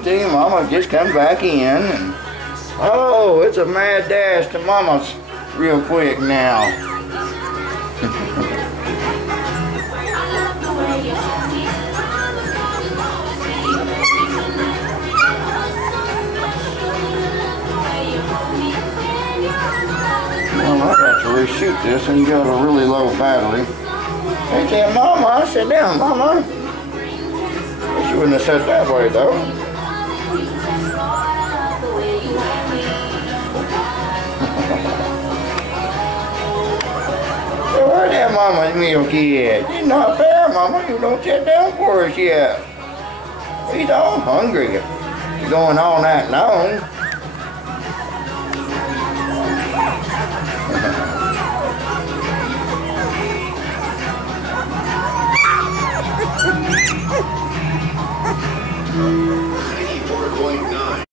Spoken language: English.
can see Mama just come back in. And, oh, it's a mad dash to Mama's real quick now. Well, I got to reshoot this and got a really low battery. Hey, tell Mama, sit down, Mama. She wouldn't have said that way, though. So where's that Mama's milk at? It's not fair, Mama. You don't sit down for us yet. He's all hungry. You're going all night long.